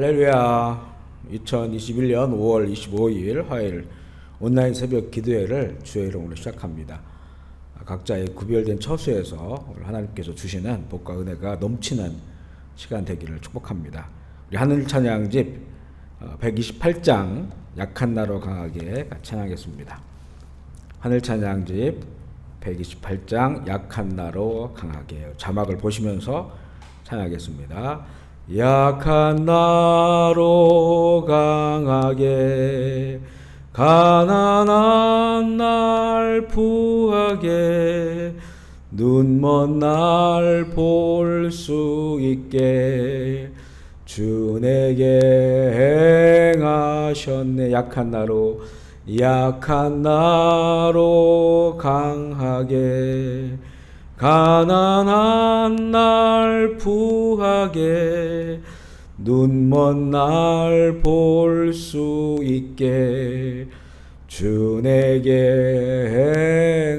할렐루야. 2021년 5월 25일 화요일 온라인 새벽 기도회를 주의 이름으로 시작합니다. 각자의 구별된 처소에서 오늘 하나님께서 주시는 복과 은혜가 넘치는 시간 되기를 축복합니다. 우리 하늘 찬양집 128장 약한 나로 강하게 찬양하겠습니다. 하늘 찬양집 128장 약한 나로 강하게, 자막을 보시면서 찬양하겠습니다. 약한 나로 강하게, 가난한 날 부하게, 눈먼 날 볼 수 있게 주 내게 행하셨네. 약한 나로 강하게, 가난한 날 부하게, 눈먼 날 볼 수 있게 주 내게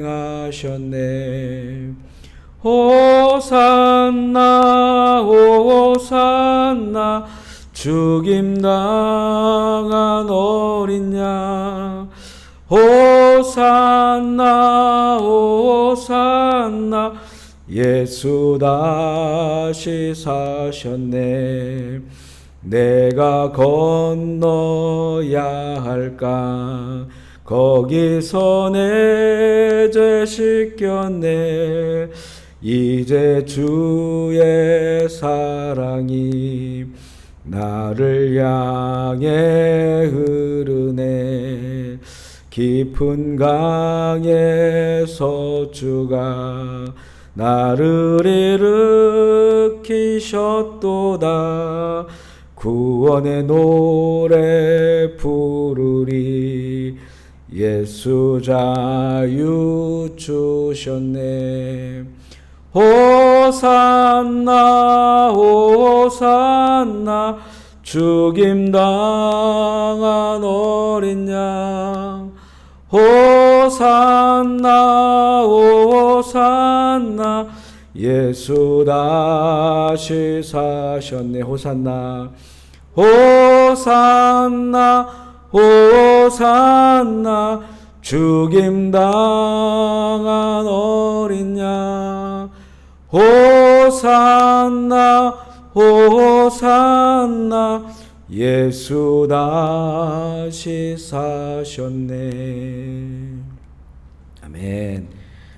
행하셨네. 호산나 호산나 죽임당한 어린 양, 호산나 호산나 예수 다시 사셨네. 내가 건너야 할까, 거기서 내 죄 씻겼네. 이제 주의 사랑이 나를 향해 흐르네. 깊은 강에서 주가 나를 일으키셨도다. 구원의 노래 부르리, 예수 자유 주셨네. 호산나 호산나 죽임당한 어린 양, 호산나 호산나 예수 다시 사셨네. 호산나 호산나 호산나 죽임당한 어린 양, 호산나 호산나 예수 다시 사셨네. 아멘.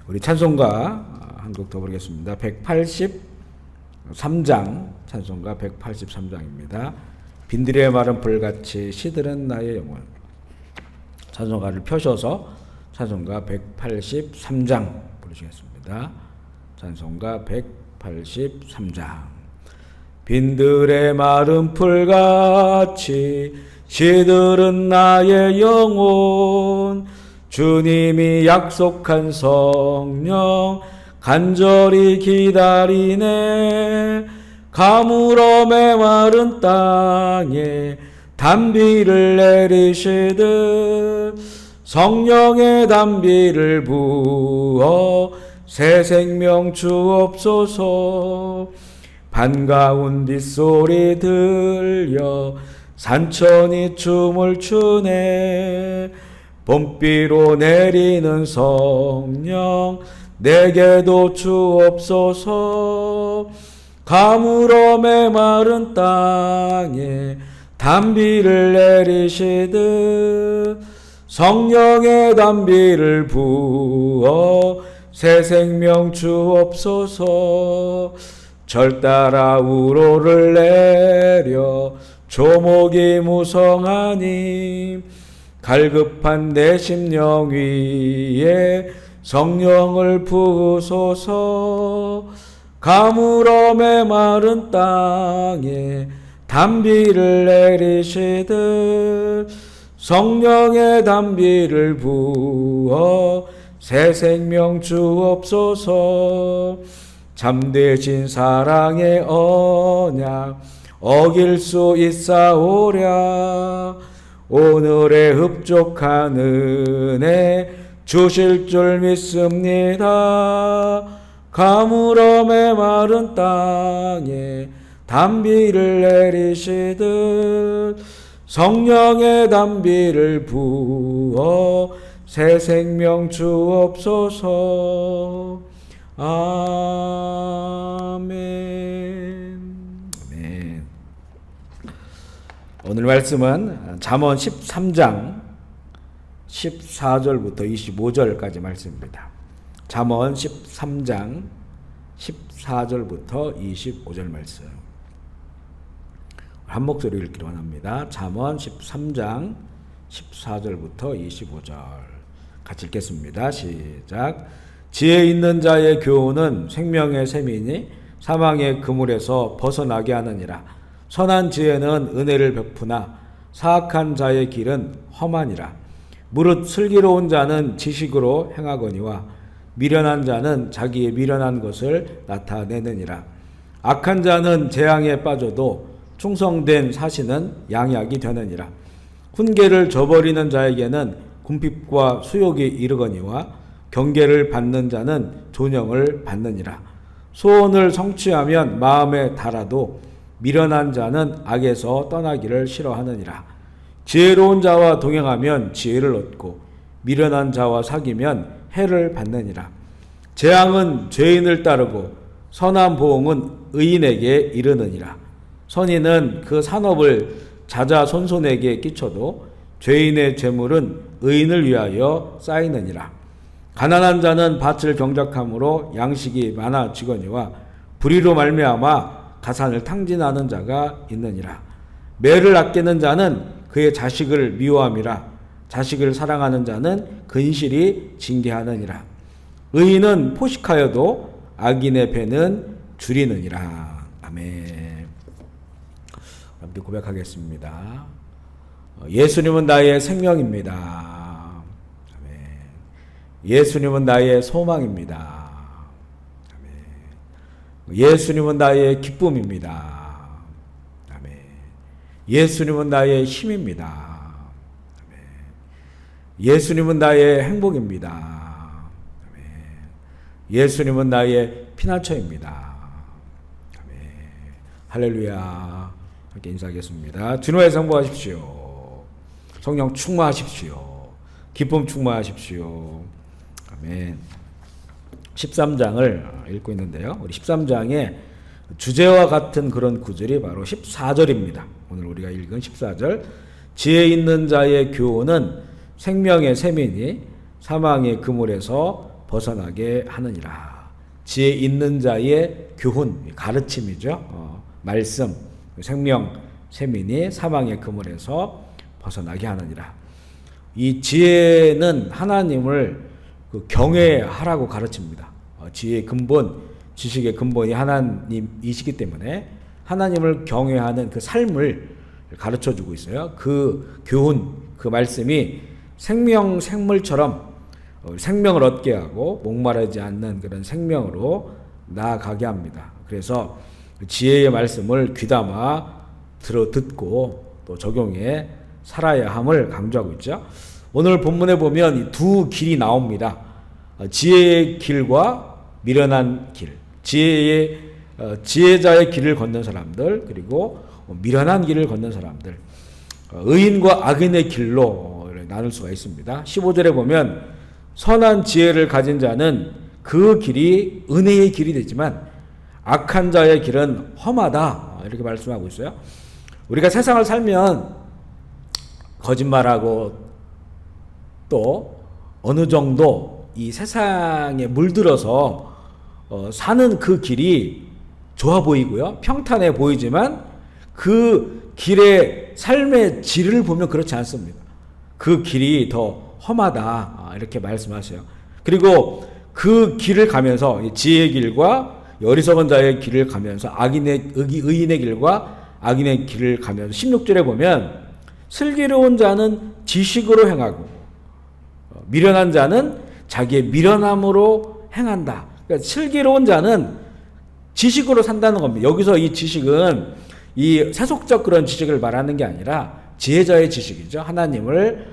우리 찬송가 한 곡 더 부르겠습니다. 183장, 찬송가 183장입니다. 빈들의 마른 불같이 시들은 나의 영혼. 찬송가를 펴셔서 찬송가 183장 부르시겠습니다. 찬송가 183장. 빈들의 마른 풀같이 시들은 나의 영혼, 주님이 약속한 성령 간절히 기다리네. 가물어 메마른 땅에 단비를 내리시듯 성령의 단비를 부어 새 생명 주옵소서. 반가운 빗소리 들려 산천이 춤을 추네. 봄비로 내리는 성령 내게도 주옵소서. 가물어 메마른 땅에 단비를 내리시듯 성령의 단비를 부어 새 생명 주옵소서. 절 따라 우로를 내려 조목이 무성하니 갈급한 내 심령 위에 성령을 부으소서. 가물어 메마른 땅에 단비를 내리시듯 성령의 단비를 부어 새 생명 주옵소서. 참되신 사랑의 언약 어길 수 있사오랴. 오늘의 흡족한 은혜 주실 줄 믿습니다. 가물어 메마른 땅에 단비를 내리시듯 성령의 단비를 부어 새 생명 주옵소서. 아멘. 아멘. 오늘 말씀은 잠언 13장 14절부터 25절까지 말씀입니다. 잠언 13장 14절부터 25절 말씀. 한 목소리 읽기로 원합니다. 잠언 13장 14절부터 25절. 같이 읽겠습니다. 시작. 지혜 있는 자의 교훈은 생명의 샘이니 사망의 그물에서 벗어나게 하느니라. 선한 지혜는 은혜를 베푸나 사악한 자의 길은 험하니라. 무릇 슬기로운 자는 지식으로 행하거니와 미련한 자는 자기의 미련한 것을 나타내느니라. 악한 자는 재앙에 빠져도 충성된 사신은 양약이 되느니라. 훈계를 저버리는 자에게는 궁핍과 수욕이 이르거니와 경계를 받는 자는 존영을 받느니라. 소원을 성취하면 마음에 달아도 미련한 자는 악에서 떠나기를 싫어하느니라. 지혜로운 자와 동행하면 지혜를 얻고 미련한 자와 사귀면 해를 받느니라. 재앙은 죄인을 따르고 선한 보응은 의인에게 이르느니라. 선인은 그 산업을 자자손손에게 끼쳐도 죄인의 재물은 의인을 위하여 쌓이느니라. 가난한 자는 밭을 경작함으로 양식이 많아지거니와 불의로 말미암아 가산을 탕진하는 자가 있느니라. 매를 아끼는 자는 그의 자식을 미워함이라. 자식을 사랑하는 자는 근실이 징계하느니라. 의인은 포식하여도 악인의 배는 줄이느니라. 아멘. 함께 고백하겠습니다. 예수님은 나의 생명입니다. 아멘. 예수님은 나의 소망입니다. 아멘. 예수님은 나의 기쁨입니다. 아멘. 예수님은 나의 힘입니다. 아멘. 예수님은 나의 행복입니다. 아멘. 예수님은 나의 피난처입니다. 아멘. 할렐루야. 함께 인사하겠습니다. 주님의 성부하십시오. 성령 충만하십시오. 기쁨 충만하십시오. 아멘. 13장을 읽고 있는데요. 우리 13장의 주제와 같은 그런 구절이 바로 14절입니다. 오늘 우리가 읽은 14절. 지혜 있는 자의 교훈은 생명의 샘이니 사망의 그물에서 벗어나게 하느니라. 지혜 있는 자의 교훈, 가르침이죠. 말씀, 생명 샘이니 사망의 그물에서 벗어나게 하느니라. 이 지혜는 하나님을 경외하라고 가르칩니다. 지혜의 근본, 지식의 근본이 하나님이시기 때문에 하나님을 경외하는 그 삶을 가르쳐주고 있어요. 그 교훈, 그 말씀이 생물처럼 생명을 얻게 하고 목마르지 않는 그런 생명으로 나아가게 합니다. 그래서 지혜의 말씀을 귀담아 듣고 또 적용해 살아야 함을 강조하고 있죠. 오늘 본문에 보면 두 길이 나옵니다. 지혜의 길과 미련한 길. 지혜자의 길을 걷는 사람들, 그리고 미련한 길을 걷는 사람들. 의인과 악인의 길로 나눌 수가 있습니다. 15절에 보면 선한 지혜를 가진 자는 그 길이 은혜의 길이 되지만 악한 자의 길은 험하다. 이렇게 말씀하고 있어요. 우리가 세상을 살면 거짓말하고 또 어느 정도 이 세상에 물들어서 사는 그 길이 좋아 보이고요. 평탄해 보이지만 그 길의 삶의 질을 보면 그렇지 않습니다. 그 길이 더 험하다. 이렇게 말씀하세요. 그리고 그 길을 가면서 지혜의 길과 어리석은 자의 길을 가면서 의인의 길과 악인의 길을 가면서 16절에 보면 슬기로운 자는 지식으로 행하고 미련한 자는 자기의 미련함으로 행한다. 그러니까 슬기로운 자는 지식으로 산다는 겁니다. 여기서 이 지식은 이 세속적 그런 지식을 말하는 게 아니라 지혜자의 지식이죠. 하나님을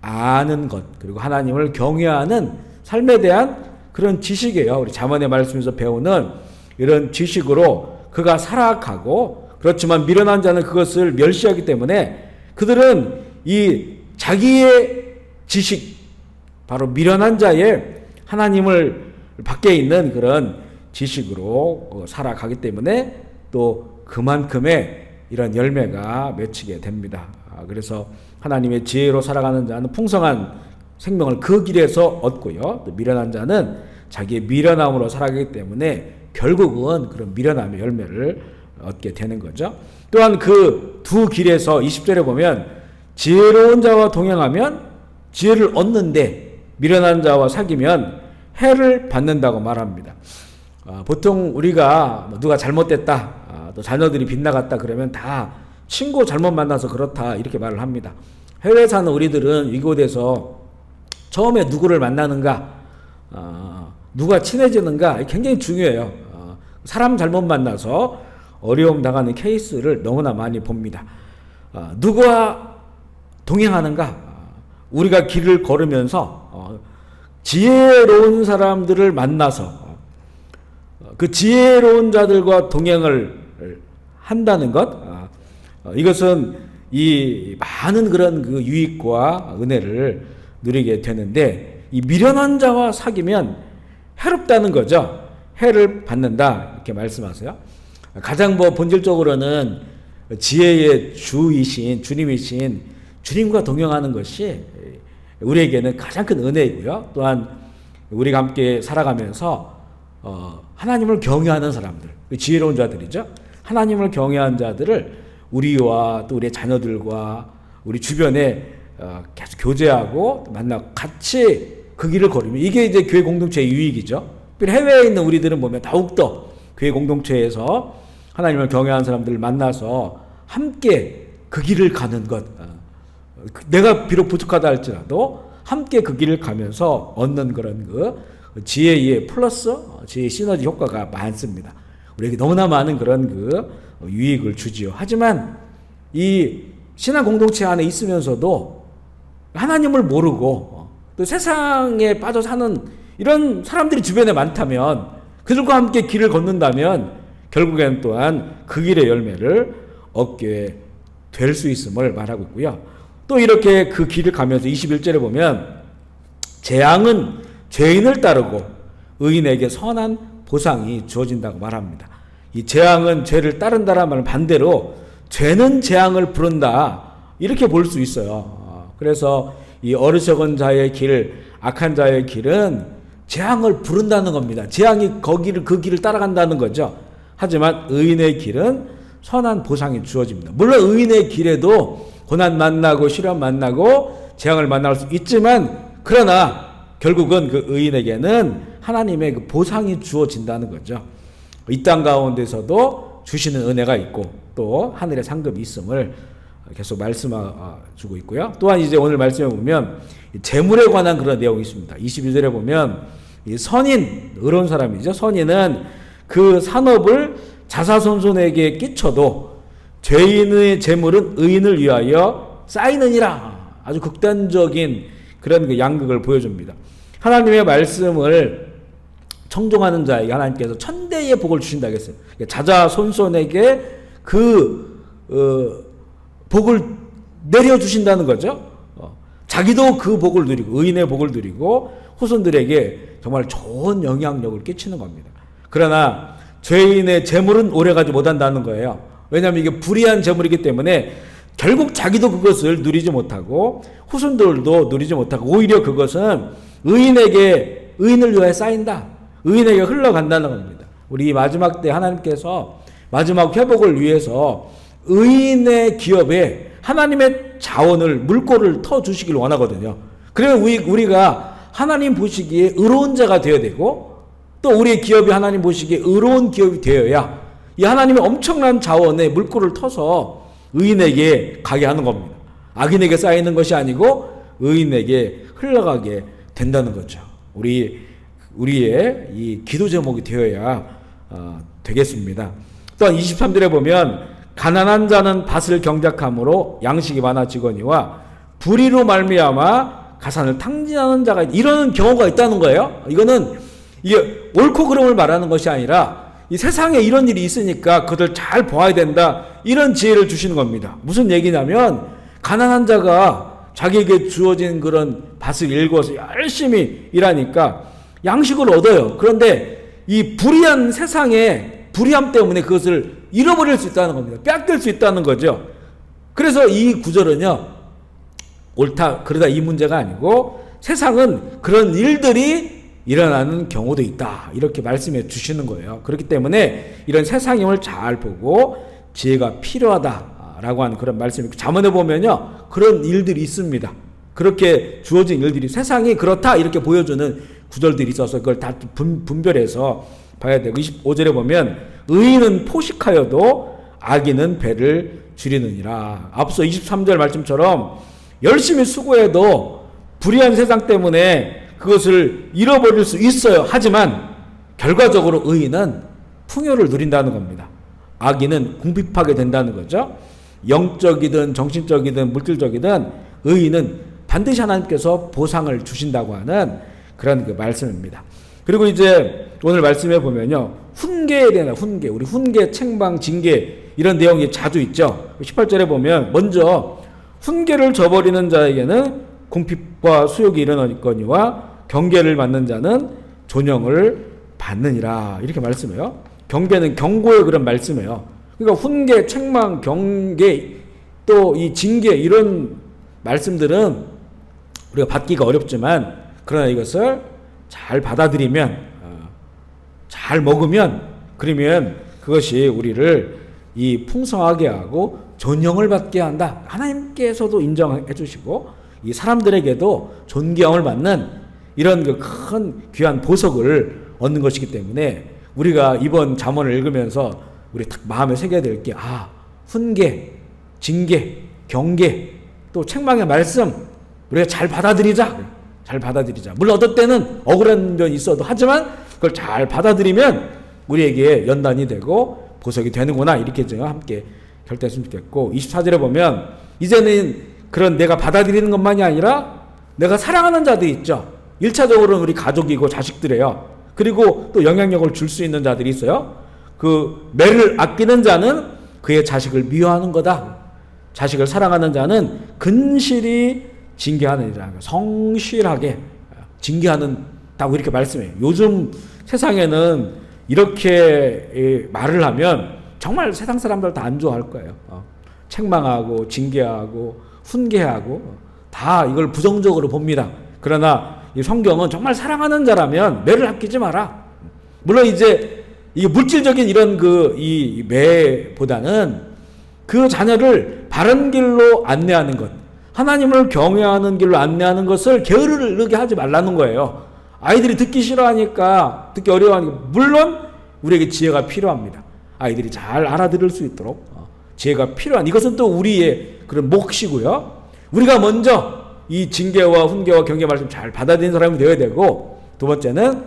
아는 것, 그리고 하나님을 경외하는 삶에 대한 그런 지식이에요. 우리 잠언의 말씀에서 배우는 이런 지식으로 그가 살아가고 그렇지만 미련한 자는 그것을 멸시하기 때문에 그들은 이 자기의 지식, 바로 미련한 자의 하나님을 밖에 있는 그런 지식으로 살아가기 때문에 또 그만큼의 이런 열매가 맺히게 됩니다. 그래서 하나님의 지혜로 살아가는 자는 풍성한 생명을 그 길에서 얻고요. 또 미련한 자는 자기의 미련함으로 살아가기 때문에 결국은 그런 미련함의 열매를 얻게 되는 거죠. 또한 그 두 길에서 20절에 보면 지혜로운 자와 동행하면 지혜를 얻는데 미련한 자와 사귀면 해를 받는다고 말합니다. 보통 우리가 누가 잘못됐다, 또 자녀들이 빗나갔다 그러면 다 친구 잘못 만나서 그렇다 이렇게 말을 합니다. 해외에 사는 우리들은 이곳에서 처음에 누구를 만나는가, 누가 친해지는가 굉장히 중요해요. 사람 잘못 만나서 어려움 당하는 케이스를 너무나 많이 봅니다. 누구와 동행하는가, 우리가 길을 걸으면서 지혜로운 사람들을 만나서 그 지혜로운 자들과 동행을 한다는 것, 이것은 이 많은 그런 그 유익과 은혜를 누리게 되는데, 이 미련한 자와 사귀면 해롭다는 거죠. 해를 받는다 이렇게 말씀하세요. 가장 본질적으로는 지혜의 주이신 주님이신 주님과 동행하는 것이 우리에게는 가장 큰 은혜이고요. 또한 우리가 함께 살아가면서 하나님을 경외하는 사람들, 지혜로운 자들이죠. 하나님을 경외하는 자들을 우리와 또 우리의 자녀들과 우리 주변에 계속 교제하고 만나고 같이 그 길을 걸으면 이게 이제 교회 공동체의 유익이죠. 해외에 있는 우리들은 보면 더욱더 교회 공동체에서 하나님을 경외하는 사람들을 만나서 함께 그 길을 가는 것, 내가 비록 부족하다 할지라도 함께 그 길을 가면서 얻는 그런 그 지혜의 플러스 지혜의 시너지 효과가 많습니다. 우리에게 너무나 많은 그런 그 유익을 주지요. 하지만 이 신앙 공동체 안에 있으면서도 하나님을 모르고 또 세상에 빠져 사는 이런 사람들이 주변에 많다면, 그들과 함께 길을 걷는다면 결국엔 또한 그 길의 열매를 얻게 될 수 있음을 말하고 있고요. 또 이렇게 그 길을 가면서 21절에 보면 재앙은 죄인을 따르고 의인에게 선한 보상이 주어진다고 말합니다. 이 재앙은 죄를 따른다라는 말은 반대로 죄는 재앙을 부른다 이렇게 볼 수 있어요. 그래서 이 어리석은 자의 길, 악한 자의 길은 재앙을 부른다는 겁니다. 재앙이 그 길을 따라간다는 거죠. 하지만 의인의 길은 선한 보상이 주어집니다. 물론 의인의 길에도 고난 만나고 시련 만나고 재앙을 만날 수 있지만, 그러나 결국은 그 의인에게는 하나님의 그 보상이 주어진다는 거죠. 이 땅 가운데서도 주시는 은혜가 있고 또 하늘의 상급이 있음을 계속 말씀해주고 있고요. 또한 이제 오늘 말씀해 보면 재물에 관한 그런 내용이 있습니다. 22절에 보면 이 선인, 의로운 사람이죠. 선인은 그 산업을 자사손손에게 끼쳐도 죄인의 재물은 의인을 위하여 쌓이느니라. 아주 극단적인 그런 그 양극을 보여줍니다. 하나님의 말씀을 청종하는 자에게 하나님께서 천대의 복을 주신다 했어요. 자자손손에게 복을 내려주신다는 거죠. 자기도 그 복을 누리고 의인의 복을 누리고 후손들에게 정말 좋은 영향력을 끼치는 겁니다. 그러나 죄인의 재물은 오래가지 못한다는 거예요. 왜냐하면 이게 불의한 재물이기 때문에 결국 자기도 그것을 누리지 못하고 후손들도 누리지 못하고 오히려 그것은 의인을 위하여 쌓인다. 의인에게 흘러간다는 겁니다. 우리 마지막 때 하나님께서 마지막 회복을 위해서 의인의 기업에 하나님의 자원을 물꼬를 터주시길 원하거든요. 그래서 우리가 하나님 보시기에 의로운 자가 되어야 되고 또 우리의 기업이 하나님 보시기에 의로운 기업이 되어야 이 하나님의 엄청난 자원에 물꼬를 터서 의인에게 가게 하는 겁니다. 악인에게 쌓이는 것이 아니고 의인에게 흘러가게 된다는 거죠. 우리의 이 기도 제목이 되어야 되겠습니다. 또한 23절에 보면 가난한 자는 밭을 경작함으로 양식이 많아지거니와 불의로 말미암아 가산을 탕진하는 자가 이런 경우가 있다는 거예요. 이거는 이게 옳고 그름을 말하는 것이 아니라 이 세상에 이런 일이 있으니까 그들 잘 보아야 된다. 이런 지혜를 주시는 겁니다. 무슨 얘기냐면 가난한 자가 자기에게 주어진 그런 밭을 일궈서 열심히 일하니까 양식을 얻어요. 그런데 이 불의한 세상의 불의함 때문에 그것을 잃어버릴 수 있다는 겁니다. 뺏길 수 있다는 거죠. 그래서 이 구절은요, 옳다 그러다 이 문제가 아니고 세상은 그런 일들이 일어나는 경우도 있다, 이렇게 말씀해 주시는 거예요. 그렇기 때문에 이런 세상임을 잘 보고 지혜가 필요하다라고 하는 그런 말씀이, 잠언에 보면요 그런 일들이 있습니다. 그렇게 주어진 일들이 세상이 그렇다 이렇게 보여주는 구절들이 있어서 그걸 다 분별해서 봐야 되고, 25절에 보면 의인은 포식하여도 악인은 배를 줄이느니라. 앞서 23절 말씀처럼 열심히 수고해도 불의한 세상 때문에 그것을 잃어버릴 수 있어요. 하지만 결과적으로 의인은 풍요를 누린다는 겁니다. 악인은 궁핍하게 된다는 거죠. 영적이든 정신적이든 물질적이든 의인은 반드시 하나님께서 보상을 주신다고 하는 그런 그 말씀입니다. 그리고 이제 오늘 말씀해 보면요, 훈계에 대한 훈계, 우리 훈계, 책망, 징계 이런 내용이 자주 있죠. 18절에 보면 먼저 훈계를 저버리는 자에게는 궁핍과 수욕이 일어나거니와 경계를 받는 자는 존영을 받느니라, 이렇게 말씀해요. 경계는 경고의 그런 말씀이에요. 그러니까 훈계, 책망, 경계, 또 이 징계 이런 말씀들은 우리가 받기가 어렵지만, 그러나 이것을 잘 받아들이면, 잘 먹으면, 그러면 그것이 우리를 이 풍성하게 하고 존영을 받게 한다. 하나님께서도 인정해 주시고 이 사람들에게도 존경을 받는 이런 그 큰 귀한 보석을 얻는 것이기 때문에 우리가 이번 잠언을 읽으면서 우리 딱 마음에 새겨야 될 게, 훈계, 징계, 경계, 또 책망의 말씀 우리가 잘 받아들이자. 물론 어떤 때는 억울한 면이 있어도, 하지만 그걸 잘 받아들이면 우리에게 연단이 되고 보석이 되는구나, 이렇게 제가 함께 결단했으면 좋겠고, 24절에 보면 이제는 그런 내가 받아들이는 것만이 아니라 내가 사랑하는 자들이 있죠. 1차적으로는 우리 가족이고 자식들이에요. 그리고 또 영향력을 줄 수 있는 자들이 있어요. 그 매를 아끼는 자는 그의 자식을 미워하는 거다. 자식을 사랑하는 자는 근실히 징계하느니라. 성실하게 징계하는다고 이렇게 말씀해요. 요즘 세상에는 이렇게 말을 하면 정말 세상 사람들 다 안 좋아할 거예요. 책망하고 징계하고 훈계하고 다 이걸 부정적으로 봅니다. 그러나 이 성경은 정말 사랑하는 자라면 매를 아끼지 마라. 물론 이제 이 물질적인 이런 이 매보다는 그 자녀를 바른 길로 안내하는 것, 하나님을 경외하는 길로 안내하는 것을 게으르게 하지 말라는 거예요. 아이들이 듣기 싫어하니까, 듣기 어려워하니까, 물론 우리에게 지혜가 필요합니다. 아이들이 잘 알아들을 수 있도록 지혜가 필요한, 이것은 또 우리의 그런 몫이고요. 우리가 먼저 이 징계와 훈계와 경계 말씀 잘 받아들이는 사람이 되어야 되고, 두 번째는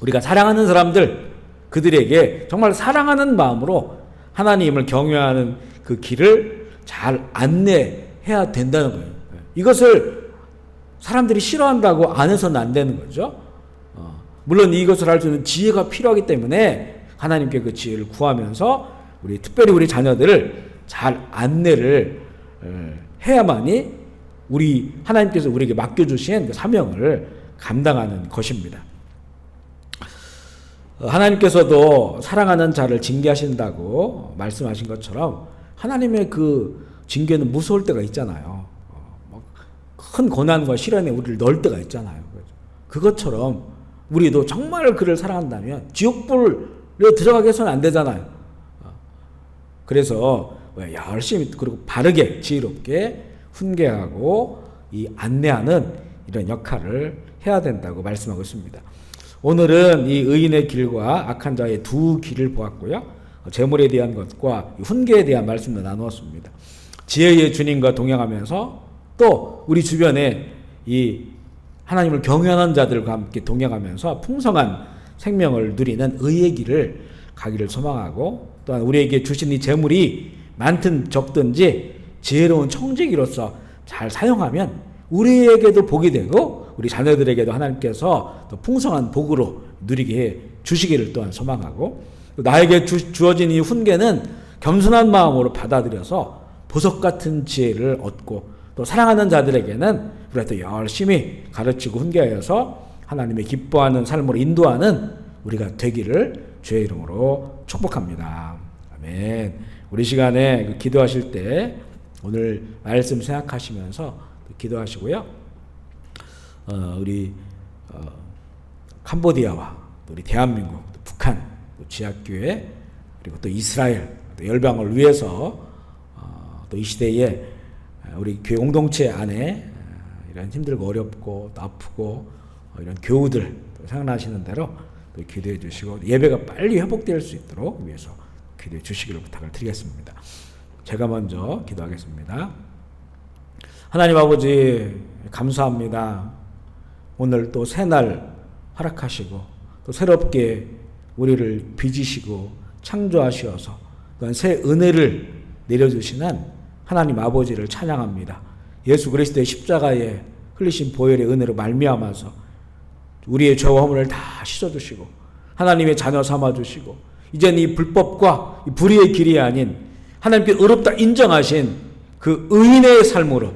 우리가 사랑하는 사람들, 그들에게 정말 사랑하는 마음으로 하나님을 경외하는 그 길을 잘 안내해야 된다는 거예요. 이것을 사람들이 싫어한다고 안 해서는 안 되는 거죠. 물론 이것을 할 수 있는 지혜가 필요하기 때문에 하나님께 그 지혜를 구하면서 우리 특별히 우리 자녀들을 잘 안내를 해야만이 우리 하나님께서 우리에게 맡겨주신 그 사명을 감당하는 것입니다. 하나님께서도 사랑하는 자를 징계하신다고 말씀하신 것처럼 하나님의 그 징계는 무서울 때가 있잖아요. 큰 고난과 시련에 우리를 넣을 때가 있잖아요. 그것처럼 우리도 정말 그를 사랑한다면 지옥불에 들어가게 해서는 안 되잖아요. 그래서 열심히 그리고 바르게 지혜롭게 훈계하고 이 안내하는 이런 역할을 해야 된다고 말씀하고 있습니다. 오늘은 이 의인의 길과 악한 자의 두 길을 보았고요. 재물에 대한 것과 훈계에 대한 말씀도 나누었습니다. 지혜의 주님과 동행하면서 또 우리 주변에 이 하나님을 경외하는 자들과 함께 동행하면서 풍성한 생명을 누리는 의의 길을 가기를 소망하고, 또한 우리에게 주신 이 재물이 많든 적든지 지혜로운 청지기로서 잘 사용하면 우리에게도 복이 되고 우리 자녀들에게도 하나님께서 더 풍성한 복으로 누리게 해 주시기를 또한 소망하고, 나에게 주어진 이 훈계는 겸손한 마음으로 받아들여서 보석 같은 지혜를 얻고 또 사랑하는 자들에게는 우리가 또 열심히 가르치고 훈계하여서 하나님의 기뻐하는 삶으로 인도하는 우리가 되기를 주의 이름으로 축복합니다. 아멘. 우리 시간에 기도하실 때 오늘 말씀 생각하시면서 기도하시고요. 우리 캄보디아와 우리 대한민국, 또 북한, 또 지하교회, 그리고 또 이스라엘, 또 열방을 위해서 또 이 시대에 우리 교회 공동체 안에 이런 힘들고 어렵고 또 아프고 이런 교우들 생각나시는 대로 또 기도해 주시고 예배가 빨리 회복될 수 있도록 위해서 기도해 주시기를 부탁을 드리겠습니다. 제가 먼저 기도하겠습니다. 하나님 아버지 감사합니다. 오늘 또 새날 허락하시고 또 새롭게 우리를 빚으시고 창조하시어서 또한 새 은혜를 내려주시는 하나님 아버지를 찬양합니다. 예수 그리스도의 십자가에 흘리신 보혈의 은혜로 말미암아서 우리의 죄와 허물을 다 씻어주시고 하나님의 자녀 삼아주시고 이제는 이 불법과 이 불의의 길이 아닌 하나님께 의롭다 인정하신 그 의인의 삶으로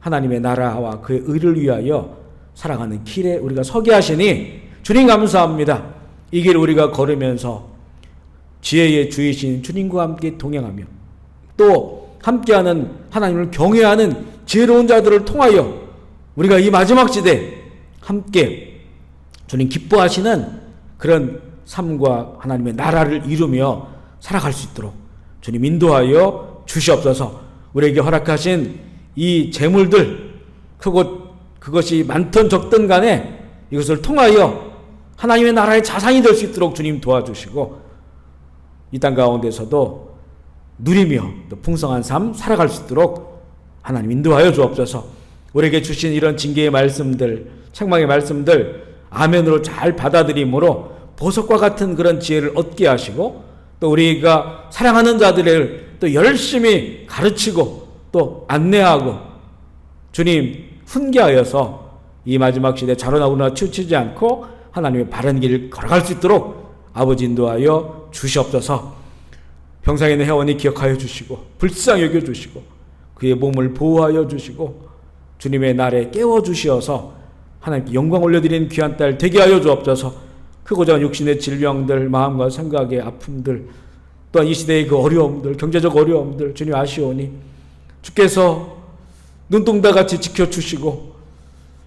하나님의 나라와 그의 의를 위하여 살아가는 길에 우리가 서게 하시니 주님 감사합니다. 이 길 우리가 걸으면서 지혜의 주이신 주님과 함께 동행하며 또 함께하는 하나님을 경외하는 지혜로운 자들을 통하여 우리가 이 마지막 시대 함께 주님 기뻐하시는 그런 삶과 하나님의 나라를 이루며 살아갈 수 있도록 주님 인도하여 주시옵소서. 우리에게 허락하신 이 재물들 크고 그것이 많든 적든 간에 이것을 통하여 하나님의 나라의 자산이 될 수 있도록 주님 도와주시고 이 땅 가운데서도 누리며 또 풍성한 삶 살아갈 수 있도록 하나님 인도하여 주옵소서. 우리에게 주신 이런 징계의 말씀들, 책망의 말씀들 아멘으로 잘 받아들임으로 보석과 같은 그런 지혜를 얻게 하시고 또 우리가 사랑하는 자들을 또 열심히 가르치고 또 안내하고 주님 훈계하여서 이 마지막 시대 자로나우나 치우치지 않고 하나님의 바른 길을 걸어갈 수 있도록 아버지 인도하여 주시옵소서. 병상에 있는 회원이 기억하여 주시고 불쌍히 여겨주시고 그의 몸을 보호하여 주시고 주님의 날에 깨워주시어서 하나님께 영광 올려드리는 귀한 딸 되게 하여 주옵소서. 크고 작은 육신의 질병들, 마음과 생각의 아픔들, 또한 이 시대의 그 어려움들, 경제적 어려움들 주님 아시오니 주께서 눈동자같이 지켜주시고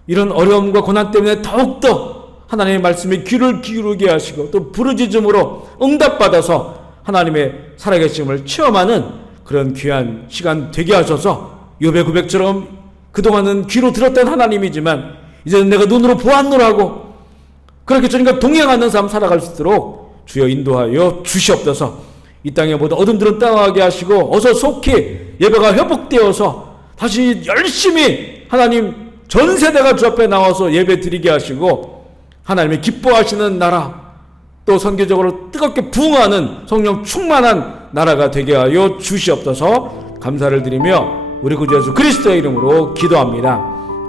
이런 어려움과 고난 때문에 더욱더 하나님의 말씀에 귀를 기울이게 하시고 또 부르짖음으로 응답받아서 하나님의 살아계심을 체험하는 그런 귀한 시간 되게 하셔서 욥의 고백처럼 그동안은 귀로 들었던 하나님이지만 이제는 내가 눈으로 보았노라고 그렇게 주님과 동행하는 삶 살아갈 수 있도록 주여 인도하여 주시옵소서. 이 땅의 모든 어둠들은 떠나게 하시고 어서 속히 예배가 회복되어서 다시 열심히 하나님 전 세대가 주 앞에 나와서 예배 드리게 하시고 하나님의 기뻐하시는 나라 또 선교적으로 뜨겁게 부흥하는 성령 충만한 나라가 되게 하여 주시옵소서. 감사를 드리며 우리 구주 예수 그리스도의 이름으로 기도합니다.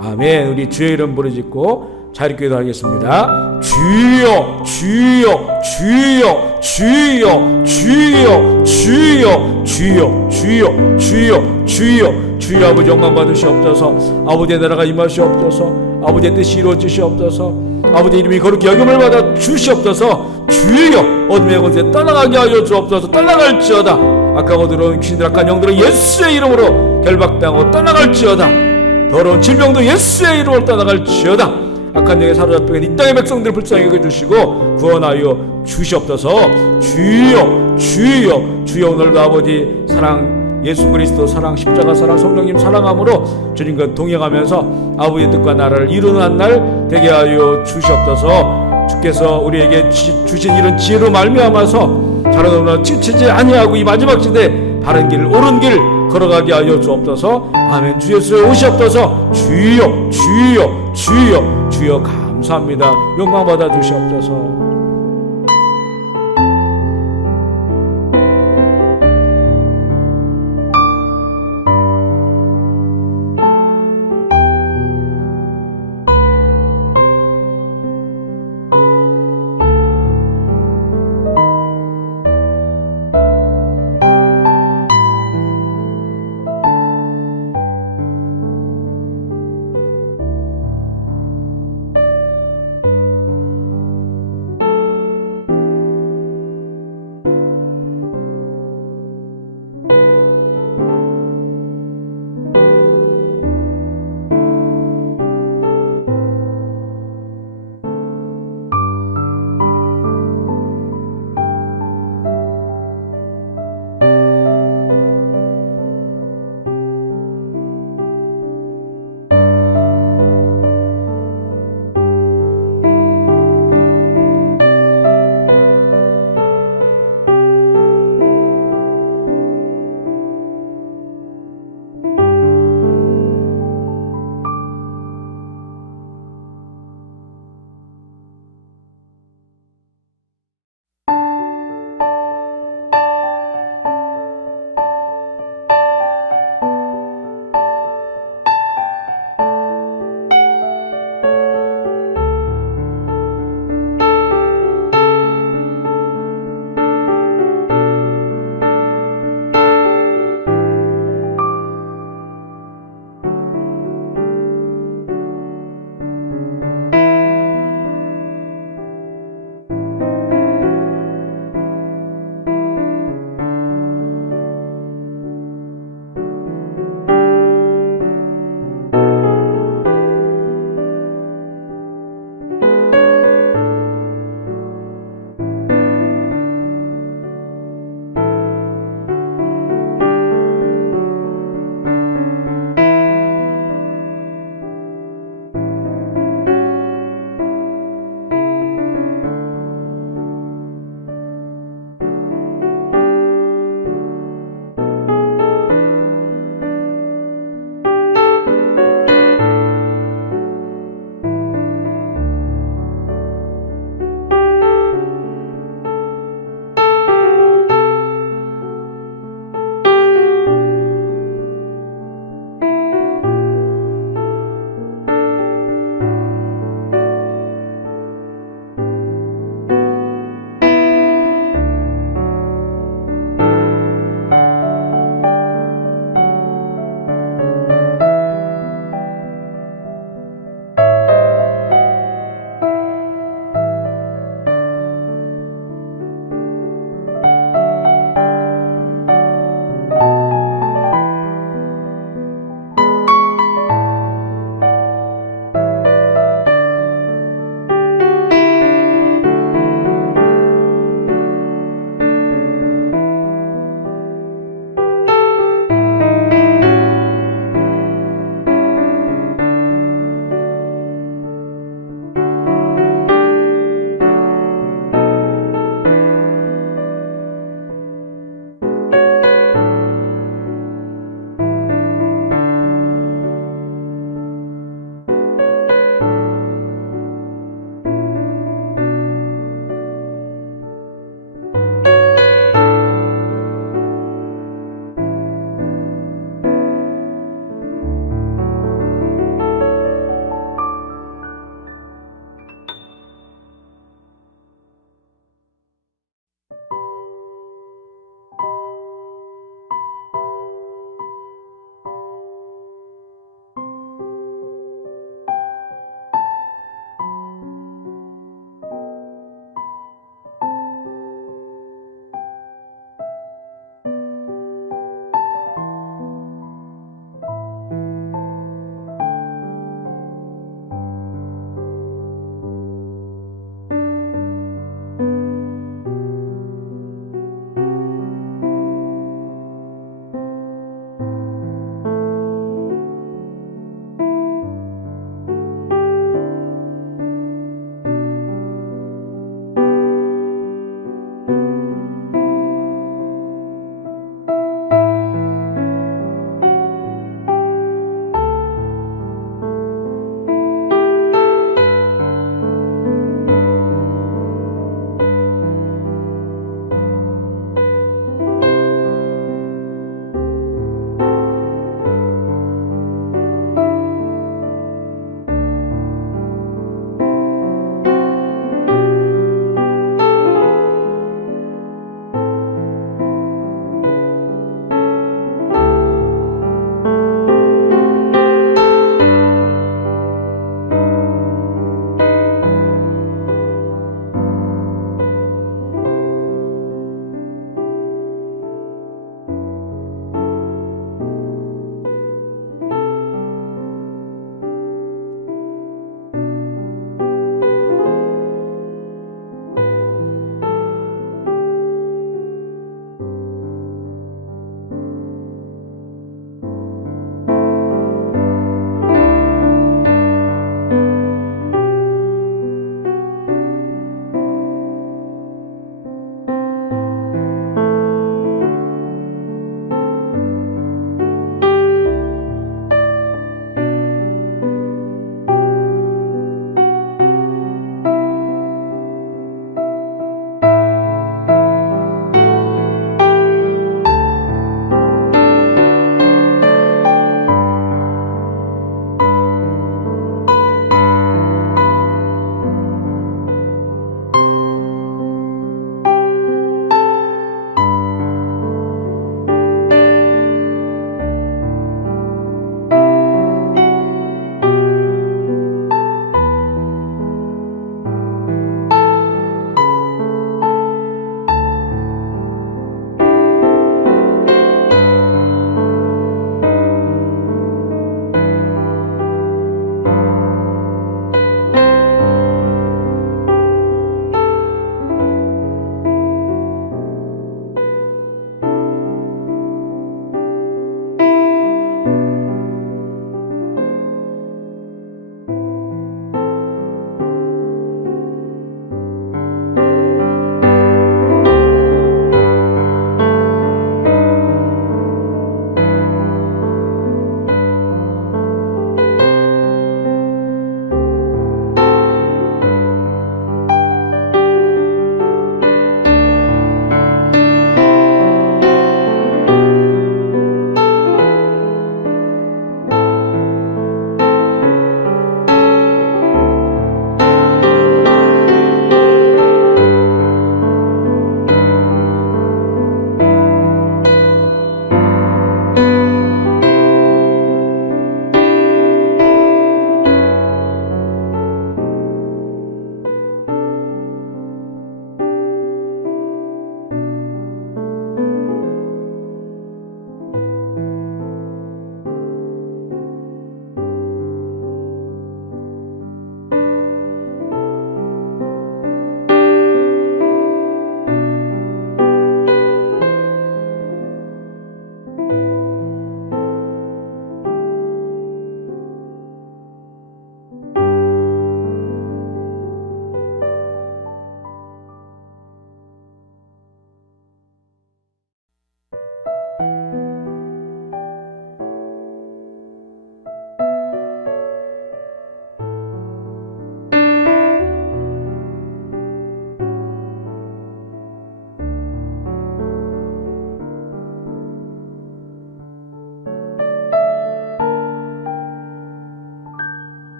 아멘. 우리 주의 이름 부르짖고 자리 기도하겠습니다. 주여 주여 주여 주여 주여 주여 주여 주여 주여 주여 주여 아버지 영광 받으시옵소서. 아버지의 나라가 임하시옵소서. 아버지의 뜻이 이루어지시옵소서. 아버지 이름이 거룩히 여김을 받아 주시옵소서. 주여 어둠의 곳에 떠나가게 하여 주옵소서. 떠나갈지어다. 악하고 들어온 귀신들 악한 영들은 예수의 이름으로 결박당하고 떠나갈지어다. 더러운 질병도 예수의 이름으로 떠나갈지어다. 악한 영에 사로잡혀 있는 이 땅의 백성들을 불쌍히 여겨주시고 구원하여 주시옵소서. 주여 주여 주여 오늘도 아버지 사랑 예수 그리스도 사랑 십자가 사랑 성령님 사랑함으로 주님과 동행하면서 아버지의 뜻과 나라를 이루는 날 되게 하여 주시옵소서. 주께서 우리에게 주신 이런 지혜로 말미암아서 자라나오나 지치지 아니하고 이 마지막 시대 바른 길 옳은 길 걸어가게 하여 주옵소서. 아멘. 주 예수여 오시옵소서. 주여 주여 주여 주여 감사합니다. 영광 받아 주시옵소서.